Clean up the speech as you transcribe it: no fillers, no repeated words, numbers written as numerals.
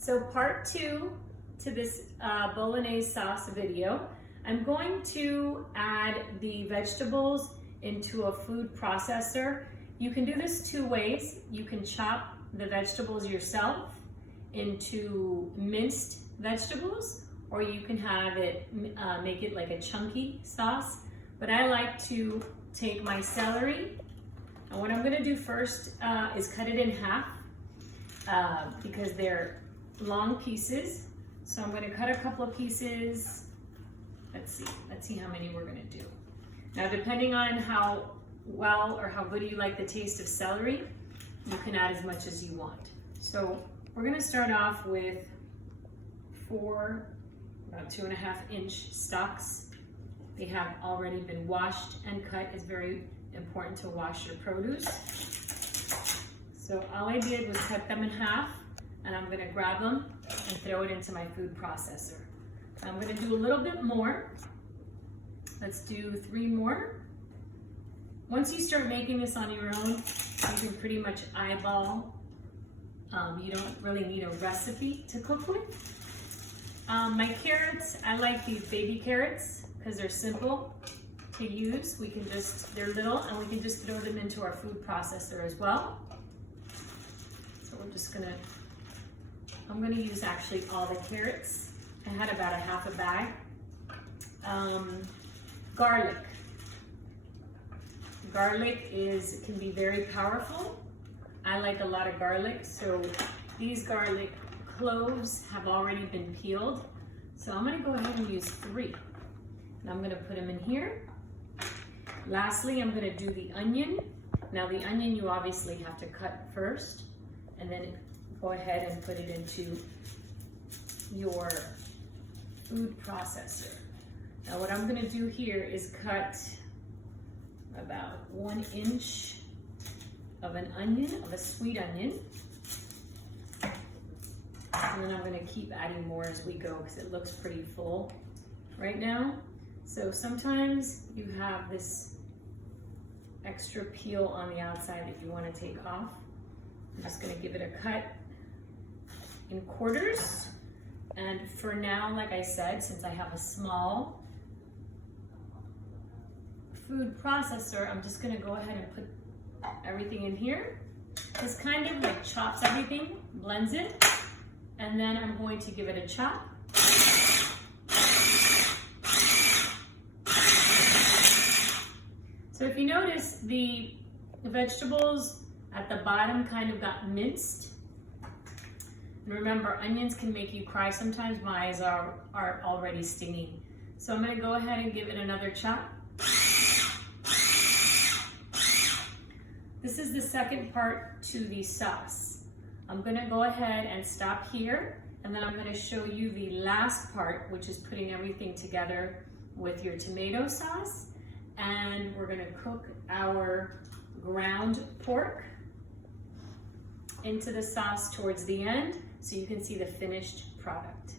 So part 2 to this Bolognese sauce video, I'm going to add the vegetables into a food processor. You can do this 2 ways. You can chop the vegetables yourself into minced vegetables, or you can have it, make it like a chunky sauce. But I like to take my celery, and what I'm gonna do first is cut it in half because they're long pieces. So I'm gonna cut a couple of pieces. Let's see how many we're gonna do. Now, depending on how well or how good you like the taste of celery, you can add as much as you want. So we're gonna start off with 4, about 2.5-inch stalks. They have already been washed and cut. It's very important to wash your produce. So all I did was cut them in half, and I'm gonna grab them and throw it into my food processor. I'm gonna do a little bit more. Let's do 3 more. Once you start making this on your own, you can pretty much eyeball. You don't really need a recipe to cook with. My carrots, I like these baby carrots because they're simple to use. They're little, and we can just throw them into our food processor as well. So I'm gonna use actually all the carrots. I had about a half a bag. Garlic. Garlic can be very powerful. I like a lot of garlic, so these garlic cloves have already been peeled. So I'm gonna go ahead and use 3. And I'm gonna put them in here. Lastly, I'm gonna do the onion. Now the onion you obviously have to cut first, and then go ahead and put it into your food processor. Now what I'm gonna do here is cut about 1 inch of an onion, of a sweet onion. And then I'm gonna keep adding more as we go because it looks pretty full right now. So sometimes you have this extra peel on the outside that you wanna take off. I'm just gonna give it a cut in quarters. And for now, like I said, since I have a small food processor, I'm just gonna go ahead and put everything in here. This kind of like chops everything, blends it, and then I'm going to give it a chop. So if you notice, the vegetables at the bottom kind of got minced. And remember, onions can make you cry sometimes. My eyes are already stinging. So I'm gonna go ahead and give it another chop. This is the second part to the sauce. I'm gonna go ahead and stop here, and then I'm gonna show you the last part, which is putting everything together with your tomato sauce. And we're gonna cook our ground pork into the sauce towards the end so you can see the finished product.